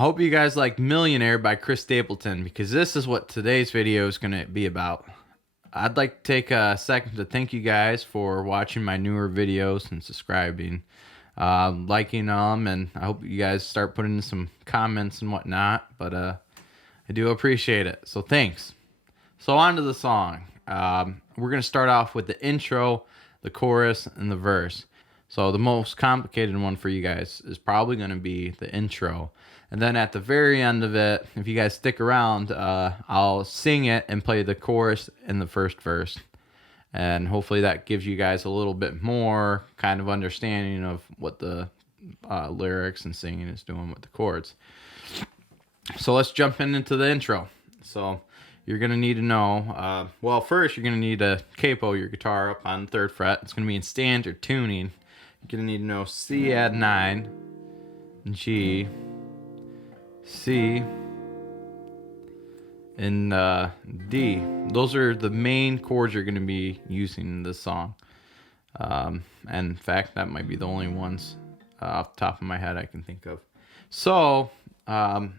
Hope you guys like Millionaire by Chris Stapleton, because this is what today's video is going to be about. I'd like to take a second to thank you guys for watching my newer videos and subscribing, liking them, and I hope you guys start putting in some comments and whatnot, but I do appreciate it, so thanks. So on to the song. We're going to start off with the intro, the chorus, and the verse. So the most complicated one for you guys is probably going to be the intro. And then at the very end of it, if you guys stick around, I'll sing it and play the chorus and the first verse. And hopefully that gives you guys a little bit more kind of understanding of what the lyrics and singing is doing with the chords. So let's jump into the intro. So you're going to need to know, well, first you're going to need to capo your guitar up on the 3rd fret. It's going to be in standard tuning. You're going to need to know C add 9, G, C, and D. Those are the main chords you're going to be using in this song. And in fact, that might be the only ones off the top of my head I can think of. So, let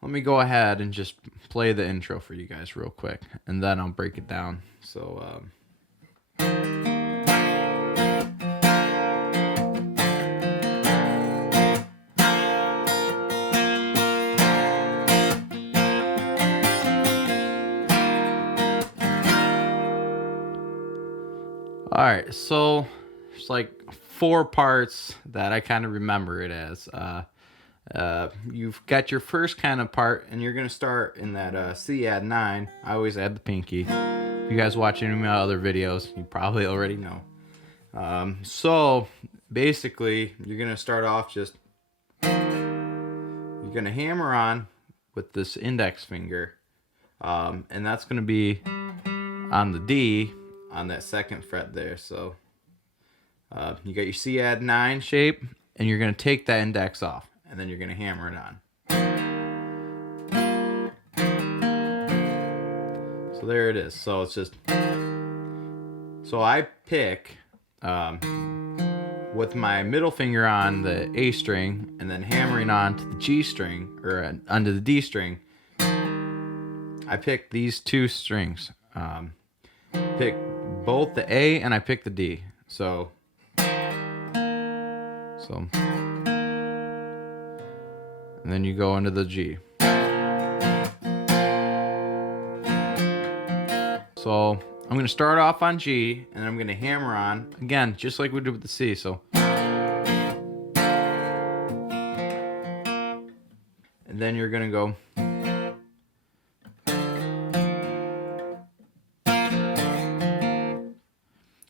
me go ahead and just play the intro for you guys real quick, and then I'll break it down. So, all right, so there's like 4 parts that I kind of remember it as. You've got your first kind of part, and you're going to start in that C add 9. I always add the pinky. If you guys watch any of my other videos, you probably already know. So basically, you're going to start off just, you're going to hammer on with this index finger, and that's going to be on the D on that 2nd fret there. So you got your C add 9 shape, and you're going to take that index off, and then you're going to hammer it on. So there it is. So it's just, so I pick with my middle finger on the A string, and then hammering on to the G string, or onto the D string. I pick these 2 strings. Pick both the A and I pick the D. So and then you go into the G. So I'm going to start off on G, and I'm going to hammer on again, just like we did with the C. So, and then you're going to go.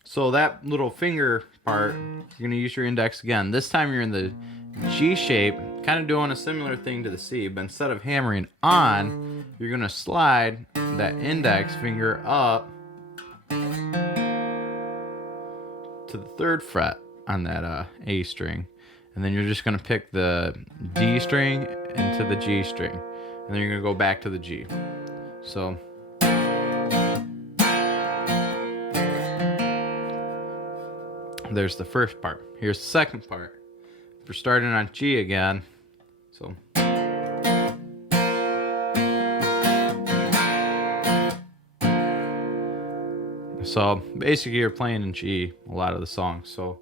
So that little finger part, you're going to use your index again. This time you're in the G shape, kind of doing a similar thing to the C, but instead of hammering on, you're going to slide that index finger up to the 3rd fret on that A string. And then you're just going to pick the D string into the G string. And then you're going to go back to the G. So there's the first part. Here's the second part. We're starting on G again. So basically you're playing in G a lot of the songs. So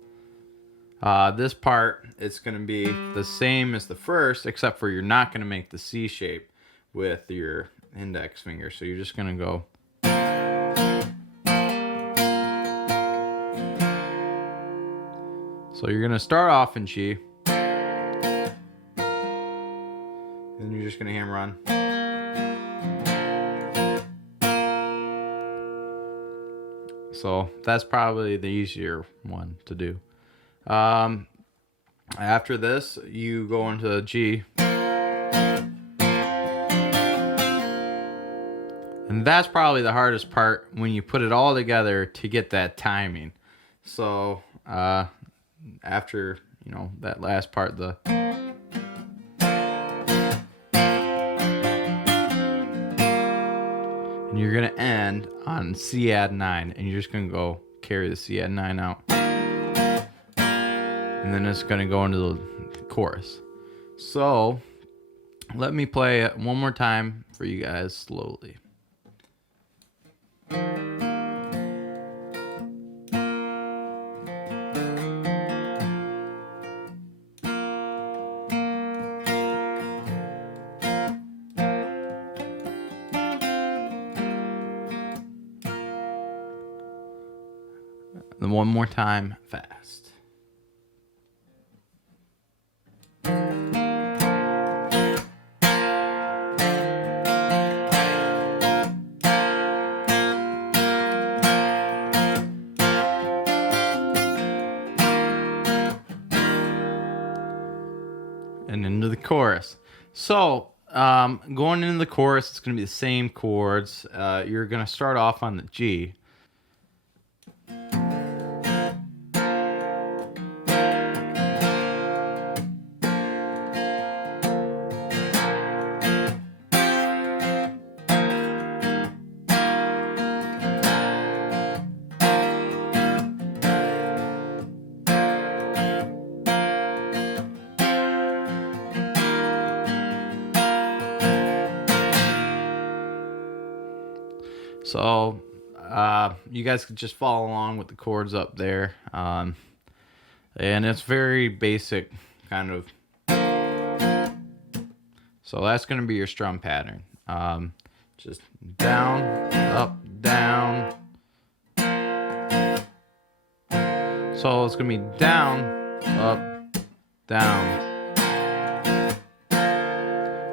this part, it's going to be the same as the first, except for you're not going to make the C shape with your index finger. So you're just going to go. So you're going to start off in G, and you're just going to hammer on. So that's probably the easier one to do. After this, you go into G. And that's probably the hardest part when you put it all together to get that timing. So, after, you know, that last part, and you're going to end on C add 9, and you're just going to go carry the C add 9 out. And then it's going to go into the chorus. So let me play it one more time for you guys slowly. Then one more time fast. And into the chorus. So going into the chorus, it's going to be the same chords. You're going to start off on the G. So you guys could just follow along with the chords up there. And it's very basic kind of. So that's going to be your strum pattern. Just down, up, down. So it's going to be down, up, down.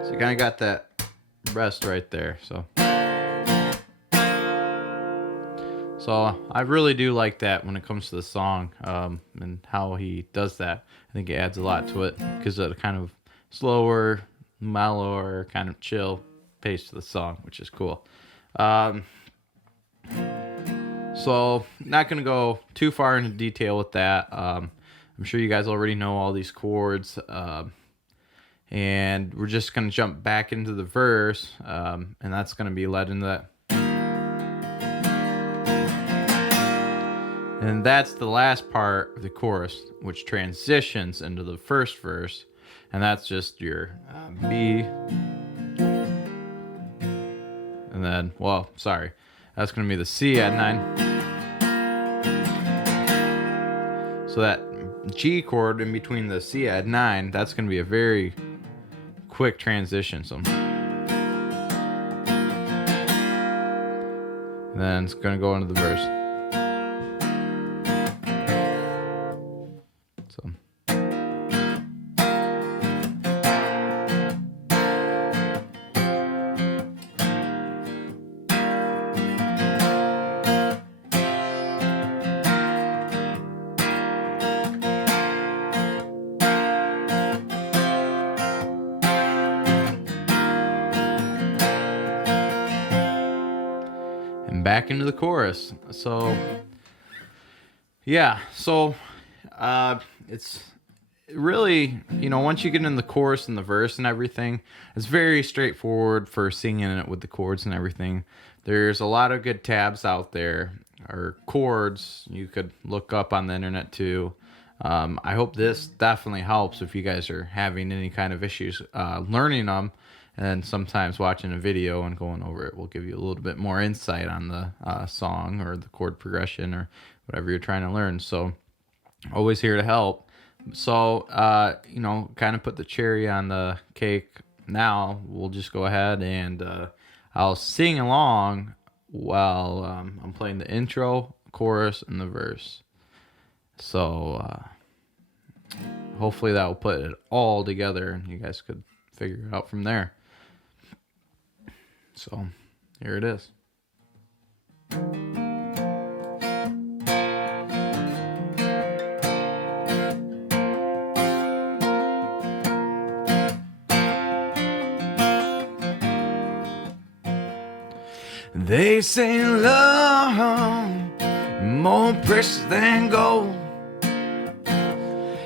So you kind of got that rest right there. So I really do like that when it comes to the song, and how he does that. I think it adds a lot to it because of the kind of slower, mellower, kind of chill pace to the song, which is cool. So not going to go too far into detail with that. I'm sure you guys already know all these chords, and we're just going to jump back into the verse, and that's going to be led into that. And that's the last part of the chorus, which transitions into the first verse. And that's just your B. And then, well, sorry. That's going to be the C add 9. So that G chord in between the C add 9, that's going to be a very quick transition. So, and then it's going to go into the verse. And back into the chorus. So yeah, so it's really, once you get in the chorus and the verse and everything, it's very straightforward for singing it with the chords and everything. There's a lot of good tabs out there, or chords you could look up on the internet too. I hope this definitely helps if you guys are having any kind of issues learning them. And sometimes watching a video and going over it will give you a little bit more insight on the song or the chord progression or whatever you're trying to learn. So always here to help. So, kind of put the cherry on the cake. Now we'll just go ahead and I'll sing along while I'm playing the intro, chorus, and the verse. So hopefully that will put it all together and you guys could figure it out from there. So here it is. They say love more precious than gold,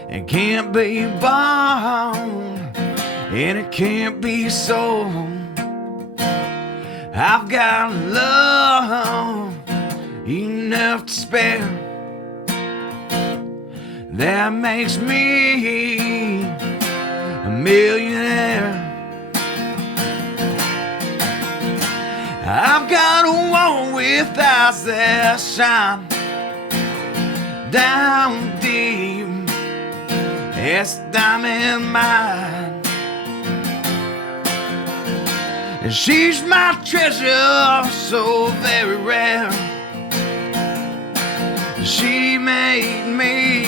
it can't be bought and it can't be sold. I've got love enough to spare that makes me a millionaire. I've got a woman with eyes that shine down deep. It's diamond mine, and she's my treasure, so very rare. She made me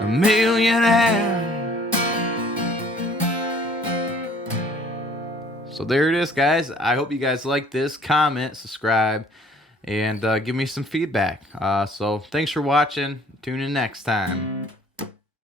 a millionaire. So there it is, guys. I hope you guys like this. Comment, subscribe, and give me some feedback. So thanks for watching. Tune in next time.